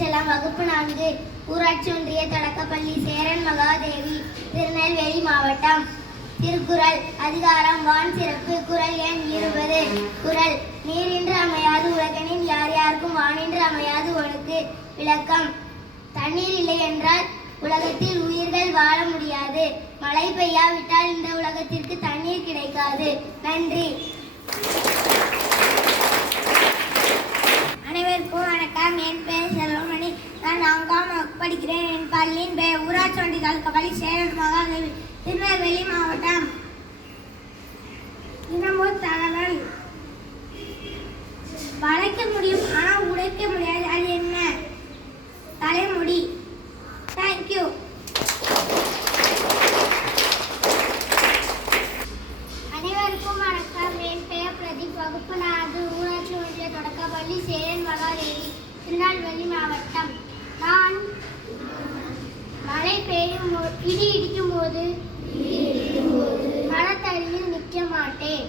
செல்லம் வகுப்பு 4 ஊராட்சி ஒன்றிய தொடக்கப்பள்ளி சேரன் மகாதேவி திருநெல்வேலி மாவட்டம். திருக்குறள் அதிகாரம் வான் சிறப்பு. குறள் எண் 20. குறள் நீரின்று அமையாது உலகனின் யார் யாருக்கும் வானின்று அமையாது ஒழுக்கு. விளக்கம் தண்ணீர் இல்லை என்றால் உலகத்தில் உயிர்கள் வாழ முடியாது. மழை பெய்யாவிட்டால் இந்த உலகத்திற்கு தண்ணீர் கிடைக்காது. நன்றி. அனைவருக்கும் வணக்கம். என் பெயர் செல்வமணி. நான் 4ஆம் வகுப்பு படிக்கிறேன். என் பள்ளியின் பெயர் ஊராட்சி ஒன்றிய தொடக்கப்பள்ளி சேரன் மகாதேவி திருநெல்வேலி மாவட்டம். தினமும் தகவல். வளைக்க முடியும் ஆனால் உடைக்க முடியாது. அது என்ன? தலைமுடி. தேங்க்யூ. அனைவருக்கும் வணக்கம். என் பெயர் பிரதீப். வகுப்பு 4 ஊராட்சி ஒன்றிய தொடக்கப்பள்ளி சேரன் மகாதேவி திருநெல்வேலி மாவட்டம். நான் மழை பெய்யும் இடி இடிக்கும் போது மரத்தடியில் நிற்க மாட்டேன்.